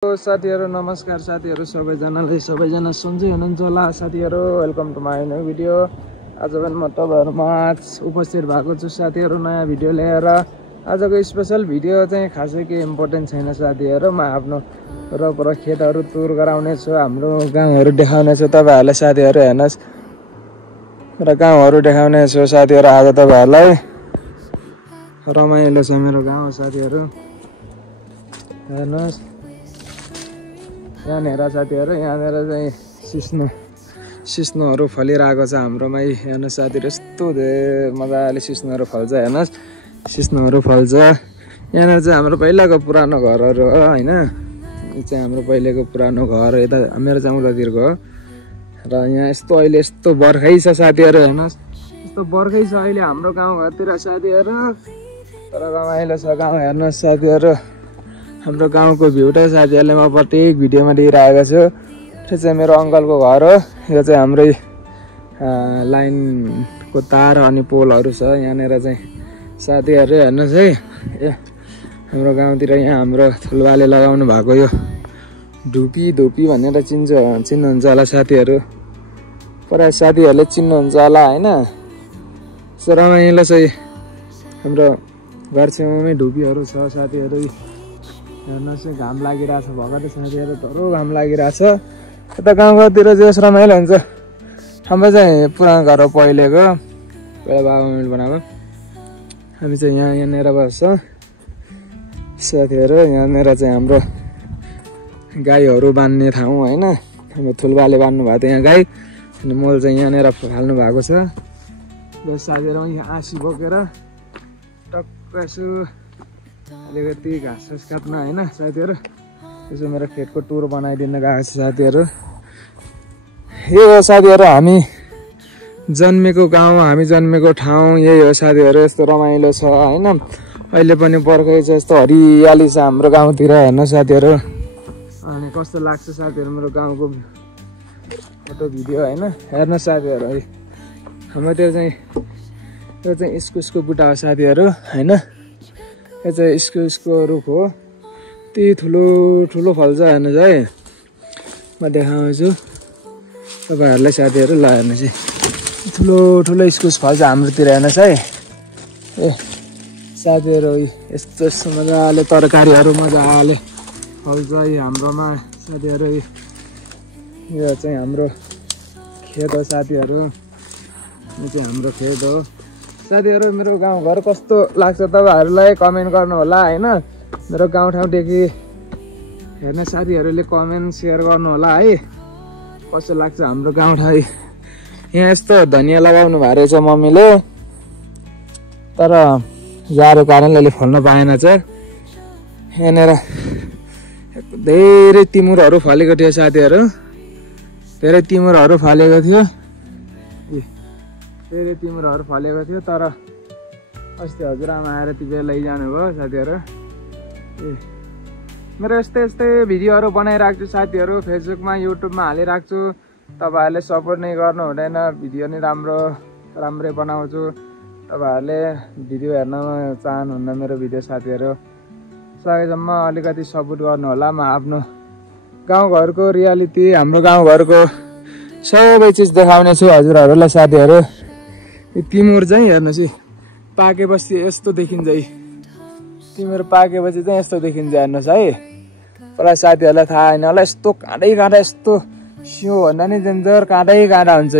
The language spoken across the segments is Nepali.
साथीहरु नमस्कार साथीहरु सबैजना सन्चै हुनुहुन्छ होला साथीहरु welcome to my new video. आज पनि म तपाईहरुमा उपस्थित भएको छु साथीहरु नयाँ भिडियो लिएर। आजको स्पेशल भिडियो चाहिँ खासै के इम्पोर्टेन्ट छैन साथीहरु, म आफ्नो वरपर खेतहरु टुर गराउने छु, हाम्रो गाउँहरु देखाउने छु तपाईहरुलाई साथीहरु। हेर्नुस् र गाउँहरु देखाउने छु साथीहरु आज तपाईहरुलाई। रमाइलो छ मेरो गाउँ साथीहरु, हेर्नुस् यहाँनिर साथीहरु। यहाँनिर चाहिँ सिस्नोहरु फलिरहेको छ हाम्रोमै। हेर्नुस् साथीहरु यस्तो मजाले सिस्नोहरु फल्छ, हेर्नुस् सिस्नोहरु फल्छ। यहाँनिर चाहिँ हाम्रो पहिलाको पुरानो घरहरु हो हैन, यो चाहिँ हाम्रो पहिलेको पुरानो घर यता मेरो चाहिँ उतातिरको हो। र यहाँ यस्तो अहिले यस्तो बर्खै छ साथीहरु, हेर्नुस् यस्तो बर्खै छ अहिले हाम्रो गाउँघरतिर साथीहरु। तर रमाइलो छ गाउँ, हेर्नुस् साथीहरु हाम्रो गाउँको भ्यू त साथीहरुले म प्रत्येक भिडियोमा दिइरहेको छु। यो चाहिँ मेरो अङ्कलको घर हो, यो चाहिँ हाम्रै लाइनको तार अनि पोलहरु छ यहाँनिर चाहिँ साथीहरु। हेर्नुस् है, हाम्रो गाउँतिर यहाँ हाम्रो ठुलबाले लगाउनु भएको यो धुपी भनेर चिन्नुहुन्छ होला साथीहरु, प्राय साथीहरुले चिन्नुहुन्छ होला हैन। सो रमाइलो छ हाम्रो घर छेउमै धुपीहरु छ साथीहरु। हेर्नुस् घाम लागिरहेछ भर्खरै साथीहरु, धरो घाम लागिरहेछ। यता गाउँघरतिर चाहिँ रमाइलो हुन्छ। हाम्रो चाहिँ पुरानो घर हो पहिला बाबामले बनाएको। हामी चाहिँ यहाँनिर बस्छ साथीहरु। यहाँनिर चाहिँ हाम्रो गाईहरु बान्ने ठाउँ हैन, हाम्रो ठुलबाले बान्नु भएको थियो यहाँ गाई, अनि मल चाहिँ यहाँनिर फाल्नु भएको छ। बस साथीहरु यहाँ आँसी बोकेर टक्क यसो अलिकति घाँस काट्न हैन साथीहरु। यसो मेरो खेतको टुर बनाइदिन गएको छ साथीहरु। यो हो साथीहरु हामी जन्मेको गाउँ, हामी जन्मेको ठाउँ यही हो साथीहरु। यस्तो रमाइलो छ हैन, अहिले पनि बर्खै छ, यस्तो हरियाली छ हाम्रो गाउँतिर। हेर्नु साथीहरु अनि कस्तो लाग्छ साथीहरु मेरो गाउँको फोटो भिडियो हैन। हेर्नु साथीहरु हाम्रोतिर चाहिँ यो चाहिँ इस्कुसको बुट्टा हो साथीहरु हैन। यो चाहिँ इस्कुसको रुख हो, त्यति ठुलो फल्छ। हेर्नुहोस् है, म देखाउँछु तपाईहरुलाई साथीहरु। ल हेर्नुहोस् है, ठुलो इस्कुस फल्छ हाम्रोतिर, हेर्नुहोस् है। साथीहरु यस्तो मजाले तरकारीहरु मजाले फल्छ हाम्रोमा साथीहरु। यो चाहिँ हाम्रो खेत हो साथीहरु, यो चाहिँ हाम्रो खेत हो साथीहरु। मेरो गाउँघर कस्तो लाग्छ तपाईहरुलाई कमेन्ट गर्नु होला हैन। मेरो गाउँठाउँदेखि हेर्ने साथीहरुले कमेन्ट सेयर गर्नु होला है, कस्तो लाग्छ हाम्रो गाउँठाउँ। यहाँ यस्तो धनिया लगाउनु भएको रहेछ मम्मीले, तर जाडो कारणले अहिले फल्न पाएन छ। यहाँनिर धेरै तिमुरहरु फलेको थियो साथीहरु, धेरै तिमुरहरु फलेको थियो, धेरै तिमुरहरु फलेको थियो। तर अस्ति हजुरआमा आएर टिपेर लैजानु भयो साथीहरु। मेरो यस्तै भिडियोहरु बनाइराख्छु साथीहरु, फेसबुकमा युट्युबमा हालिराख्छु। तपाईहरुले सपोर्ट नै गर्नु हुँदैन, भिडियो नै राम्रै बनाउँछु। तपाईहरुले भिडियो हेर्न चाहनुहुन्न मेरो भिडियो साथीहरु, सकेसम्म अलिकति सपोर्ट गर्नु होला। म आफ्नो गाउँघरको रियालिटी, हाम्रो गाउँघरको सबै चिज देखाउने छु हजुरहरुलाई साथीहरु। यो तिमुर चाहिँ हेर्नुहोस् है, पाकेपछि यस्तो देखिन्छ है, तिमुर पाकेपछि चाहिँ यस्तो देखिन्छ हेर्नुहोस् है। प्राय साथीहरुलाई थाहा छैन होला, यस्तो काँडै यस्तो सियो भन्दा नि डेन्जर काँडै हुन्छ,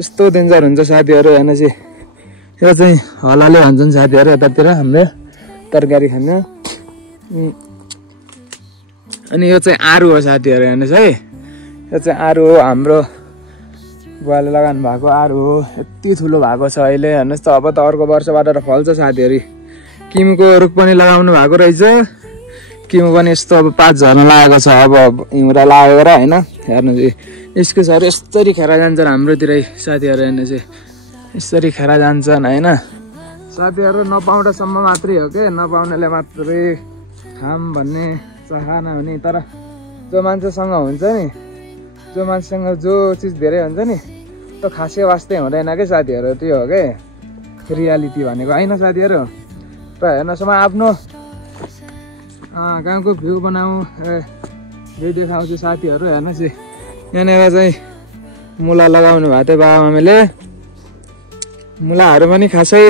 यस्तो डेन्जर हुन्छ साथीहरु। हेर्नुहोस् है, यो चाहिँ हलाले भन्छन् साथीहरु यतातिर हाम्रो तरकारी खानु। अनि यो चाहिँ आरु हो साथीहरु, हेर्नुहोस् है, यो चाहिँ आरु हो, हाम्रो बुवाले लगाउनु भएको आरु हो। यति ठुलो भएको छ अहिले, हेर्नुहोस् त। अब त अर्को वर्षबाट फल्छ साथीहरु। किमुको रुख पनि लगाउनु भएको रहेछ, किमु पनि यस्तो अब 5 झर्न लागेको छ अब हिउँरा लागेर हैन। हेर्नुहोस् इस्कुसहरु यसरी खेर जान्छन् हाम्रोतिर साथीहरु, हेर्नुहोस् यसरी खेर जान्छन् हैन साथीहरु। नपाउँदासम्म मात्रै हो के, नपाउनेले मात्रै खाम भन्ने चाहना हुने। तर जो मान्छेसँग हुन्छ नि, जो मान्छेसँग जो चिज धेरै हुन्छ नि, त्यो खासै वास्तै हुँदैन के साथीहरु, त्यो हो के रियालिटी भनेको हैन साथीहरु। र हेर्नुहोस् म आफ्नो गाउँको भ्यू बनाऊ भ्यू देखाउँछु साथीहरू। हेर्नुहोस् यहाँनिर चाहिँ मुला लगाउनु भएको थियो बाबाआमाले। मुलाहरू पनि खासै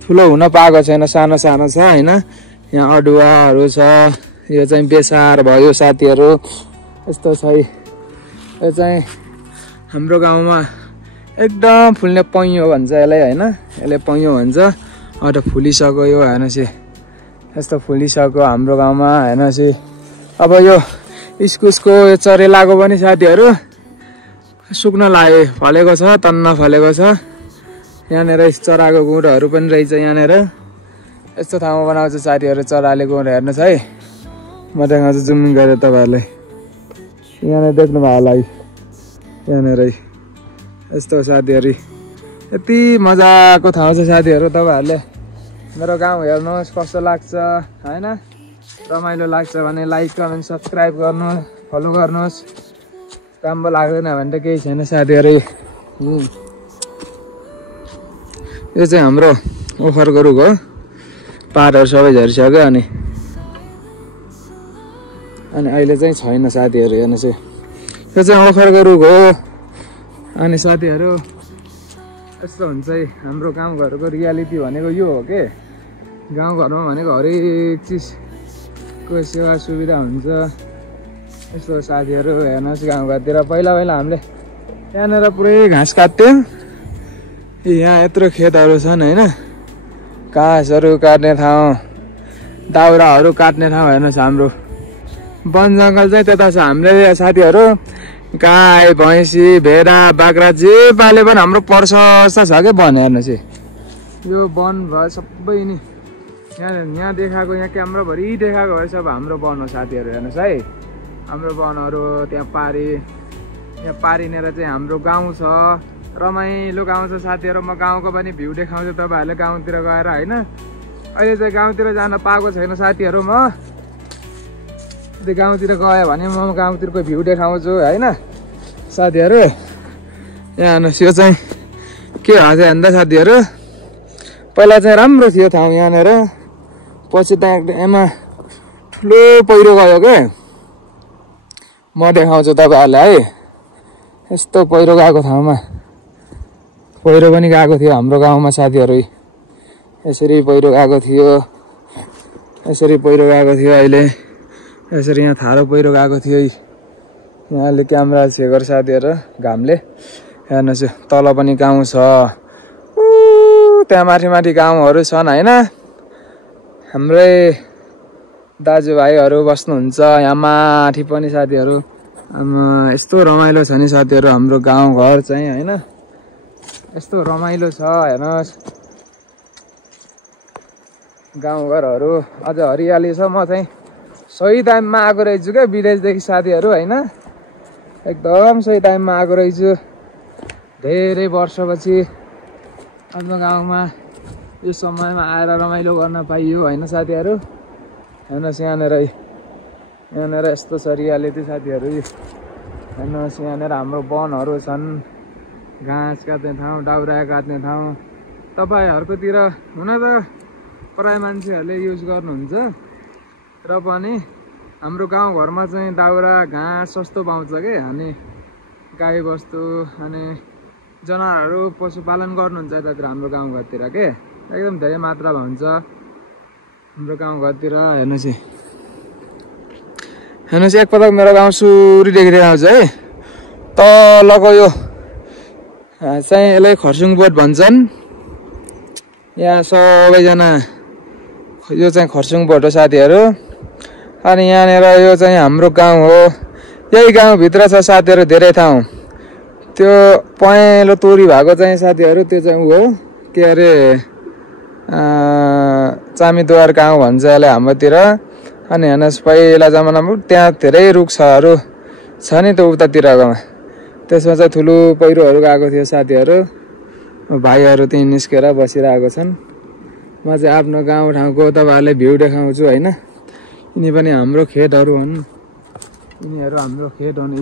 ठुलो हुन पाएको छैन, सानो सानो छ होइन। यहाँ अदुवाहरू छ, यो चाहिँ बेसार भयो साथीहरू। यस्तो छ। यो चाहिँ हाम्रो गाउँमा एकदम फुल्ने पैँयो भन्छ यसलाई होइन, यसले पैँयो भन्छ। अन्त फुलिसक्यो यो हेर्नुहोस्, यस्तो फुलिसक्यो हाम्रो गाउँमा हेर्नुहोस्। अब यो इस्कुसको यो चरेलाको पनि साथीहरू सुक्न लाग्यो, फलेको छ, तन्न फलेको छ। यहाँनिर चराको गुँडहरू पनि रहेछ यहाँनिर। यस्तो ठाउँमा बनाउँछ साथीहरू चराले गुँड। हेर्नुहोस् है, म देखाउँछु जुम गरेर तपाईँहरूलाई। यहाँनिर देख्नु भयो होला है, यहाँनिर यस्तो साथीहरू यति मजाको ठाउँ छ साथीहरू। तपाईँहरूले मेरो गाउँ हेर्नुहोस् कस्तो लाग्छ होइन। रमाइलो लाग्छ भने लाइक कमेन्ट सब्सक्राइब गर्नु, फलो गर्नुहोस्। राम्रो लाग्दैन भने त केही छैन साथीहरू। यो चाहिँ हाम्रो ओखर गोरुको हो, पातहरू सबै झरिसक्यो। अनि अहिले चाहिँ छैन साथीहरू हेर्नुहोस्, यो चाहिँ ओखर गोरुको हो। अनि साथीहरू यस्तो हुन्छ है हाम्रो गाउँघरको रियालिटी भनेको यो हो के। गाउँघरमा भनेको हरेक चिजको सेवा सुविधा हुन्छ। यस्तो साथीहरू हेर्नुहोस् गाउँघरतिर पहिला हामीले यहाँनिर पुरै घाँस काट्थ्यो। यहाँ यत्रो खेतहरू छन् होइन, घाँसहरू काट्ने ठाउँ, दाउराहरू काट्ने ठाउँ। हेर्नुहोस् हाम्रो वन जङ्गल चाहिँ त्यता छ। हामीले साथीहरू गाई भैँसी भेडा बाख्रा जे पाले पनि हाम्रो प्रशस्त छ क्या वन। हेर्नुहोस् यो वन भयो सबै नि, यहाँ देखाएको, यहाँ क्यामेराभरि देखाएको भए सब हाम्रो वन हो साथीहरू। हेर्नुहोस् है हाम्रो वनहरू। त्यहाँ यहाँ पारिनेर चाहिँ हाम्रो गाउँ छ, रमाइलो गाउँ छ साथीहरू। म गाउँको पनि भ्यू देखाउँछु तपाईँहरूले गाउँतिर गएर होइन। अहिले चाहिँ गाउँतिर जान पाएको छैन साथीहरू। म गाउँतिर गयो भने म गाउँतिरको भ्यू देखाउँछु होइन साथीहरू। यहाँ हेर्नुहोस् यो चाहिँ के भएको थियो भन्दा साथीहरू, पहिला चाहिँ राम्रो थियो ठाउँ यहाँनिर, पछि त एकदमै ठुलो पहिरो गयो क्या। म देखाउँछु तपाईँहरूलाई है। यस्तो पहिरो गएको ठाउँमा पहिरो पनि गएको थियो हाम्रो गाउँमा साथीहरू। यसरी पहिरो गएको थियो, यसरी पहिरो गएको थियो। अहिले यसरी यहाँ थारो पहिरो गएको थियो। यहाँले क्यामेरा छेकेर साथीहरू घामले हेर्नुहोस्, तल पनि गाउँ छ, त्यहाँ माथि गाउँहरू छन् होइन। हाम्रै दाजुभाइहरू बस्नुहुन्छ यहाँ माथि पनि साथीहरू। यस्तो रमाइलो छ नि साथीहरू हाम्रो गाउँघर चाहिँ होइन। यस्तो रमाइलो छ हेर्नुहोस् गाउँघरहरू, अझ हरियाली छ। म चाहिँ सही टाइममा आएको रहेछु क्या विदेशदेखि साथीहरू होइन। एकदम सही टाइममा आएको रहेछु, धेरै वर्षपछि आफ्नो गाउँमा यो समयमा आएर रमाइलो गर्न पाइयो होइन साथीहरू। हेर्नुहोस् यहाँनिर यस्तो छ रियालिटी साथीहरू। हेर्नुहोस् यहाँनिर हाम्रो वनहरू छन्, घाँस काट्ने ठाउँ, दाउरा काट्ने ठाउँ। तपाईँहरूकोतिर हुन त प्राय मान्छेहरूले युज गर्नुहुन्छ, र पनि हाम्रो गाउँघरमा चाहिँ दाउरा घाँस सस्तो पाउँछ कि। अनि गाई बस्तु अनि जनावरहरू पशुपालन गर्नुहुन्छ यतातिर हाम्रो गाउँघरतिर के, एकदम धेरै मात्रामा हुन्छ हाम्रो गाउँघरतिर। हेर्नुहोस् एकपटक मेरो गाउँ सुरी देखिरहेको छ है। तलको यो चाहिँ यसलाई खरसुङ बोट भन्छन्। यहाँ सबैजना यो चाहिँ खरसुङ बोट हो साथीहरू। अनि यहाँनिर यो चाहिँ हाम्रो गाउँ हो। यही गाउँभित्र छ साथीहरू धेरै ठाउँ। त्यो पहेँलो तोरी भएको चाहिँ साथीहरू त्यो चाहिँ ऊ हो के अरे चामीद्वार गाउँ भन्छ यसलाई हाम्रोतिर। अनि हेर्नुहोस् पहिला जमानामा त्यहाँ धेरै रुखहरू छ नि त उतातिरकोमा, त्यसमा चाहिँ ठुलो पहिरोहरू गएको थियो साथीहरू। भाइहरू त्यहीँ निस्केर बसिरहेको छन्। म चाहिँ आफ्नो गाउँठाउँको तपाईँहरूलाई भ्यू देखाउँछु होइन। यिनी पनि हाम्रो खेतहरू हुन्, यिनीहरू हाम्रो खेत हुन्,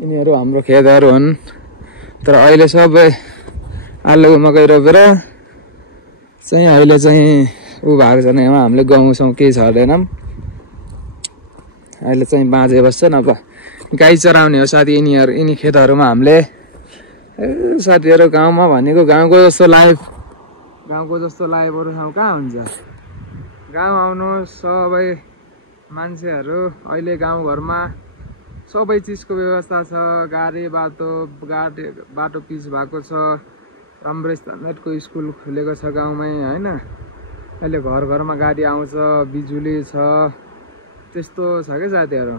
यिनीहरू हाम्रो खेतहरू हुन्। तर अहिले सबै आलु मकै रोपेर चाहिँ अहिले चाहिँ ऊ भएको छैन यहाँ हामीले गाउँछौँ केही छर्दैनौँ अहिले चाहिँ बाँझे बस्छन्। अब गाई चराउने हो साथी यिनी खेतहरूमा हामीले साथीहरू गाउँमा भनेको गाउँको जस्तो लाइफहरू ठाउँ कहाँ हुन्छ। गाउँ आउनु सबै मान्छेहरू अहिले गाउँघरमा सबै चिजको व्यवस्था छ। गाडी बाटो पिच भएको छ। राम्रो स्ट्यान्डर्डको स्कुल खुलेको छ गाउँमै होइन। अहिले घर घरमा गाडी आउँछ बिजुली छ त्यस्तो छ क्या साथीहरू।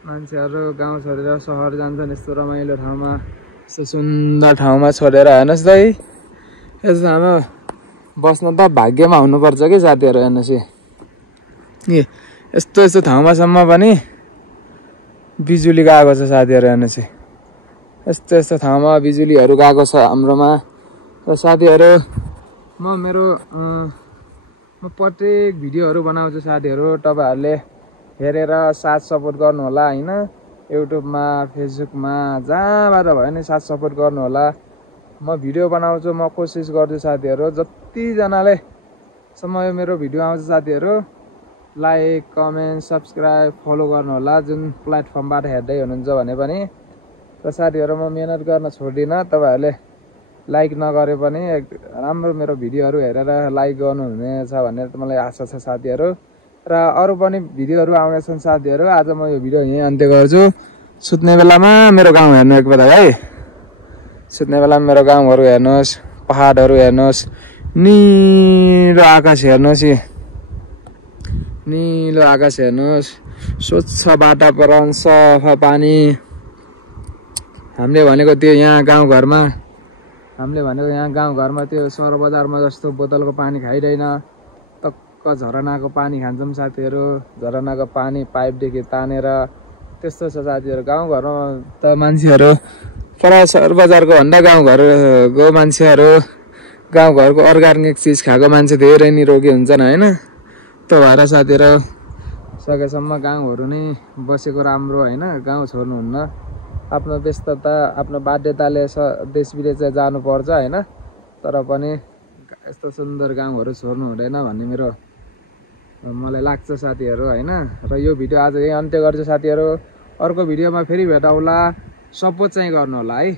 मान्छेहरू गाउँ छोडेर सहर जान्छन् यस्तो रमाइलो ठाउँमा यस्तो सुन्दर ठाउँमा छोडेर हेर्नुहोस् त यस्तो ठाउँमा बस्न त भाग्यमा हुनुपर्छ कि साथीहरू। हेर्नुहोस् यस्तो ठाउँमासम्म पनि बिजुली गएको छ साथीहरू। हेर्नुहोस् यस्तो ठाउँमा बिजुलीहरू गएको छ हाम्रोमा। र साथीहरू म प्रत्येक भिडियोहरू बनाउँछु साथीहरू। तपाईँहरूले हेरेर साथ सपोर्ट गर्नु होला होइन। युट्युबमा फेसबुकमा जहाँबाट भयो नि साथ सपोर्ट गर्नु होला। म भिडियो बनाउँछु म कोसिस गर्छु साथीहरू जतिजनाले सम्म यो मेरो भिडियो आउँछ साथीहरू लाइक कमेन्ट सब्सक्राइब फलो गर्नु होला जुन प्लेटफर्मबाट हेर्दै हुनुहुन्छ भने पनि। र साथीहरू म मेहनत गर्न छोड्दिनँ। तपाईँहरूले लाइक नगरे पनि राम्रो मेरो भिडियोहरू हेरेर लाइक गर्नुहुनेछ भन्ने मलाई आशा छ साथीहरू। र अरू पनि भिडियोहरू आउनेछन् साथीहरू। आज म यो भिडियो यहीँ अन्त्य गर्छु। सुत्ने बेलामा मेरो गाउँ हेर्नु एकपल्ट है। सुत्ने बेलामा मेरो गाउँहरू हेर्नुहोस् पहाडहरू हेर्नुहोस् निलो आकाश हेर्नुहोस् निलो आकाश हेर्नुहोस् स्वच्छ वातावरण सफा पानी। हामीले भनेको यहाँ गाउँघरमा त्यो सहर बजारमा जस्तो बोतलको पानी खाइँदैन टक्क झरनाको पानी खान्छौँ साथीहरू। झरनाको पानी पाइपदेखि तानेर त्यस्तो छ साथीहरू। गाउँघरमा त मान्छेहरू प्रायः सहर बजारको भन्दा गाउँघरको मान्छेहरू गाउँघरको अर्ग्यानिक चिज खाएको मान्छे धेरै निरोगी हुन्छन् होइन। त्यो भएर साथीहरू सकेसम्म गाउँहरू नै बसेको राम्रो होइन। गाउँ छोड्नुहुन्न। आफ्नो व्यस्तता आफ्नो बाध्यताले देश विदेश चाहिँ जानुपर्छ होइन। तर पनि यस्तो सुन्दर गाउँहरू छोड्नु हुँदैन भन्ने मलाई लाग्छ साथीहरू होइन। र यो भिडियो आज यही अन्त्य गर्छु साथीहरू। अर्को भिडियोमा फेरि भेटौँला। सपोर्ट चाहिँ गर्नु होला है।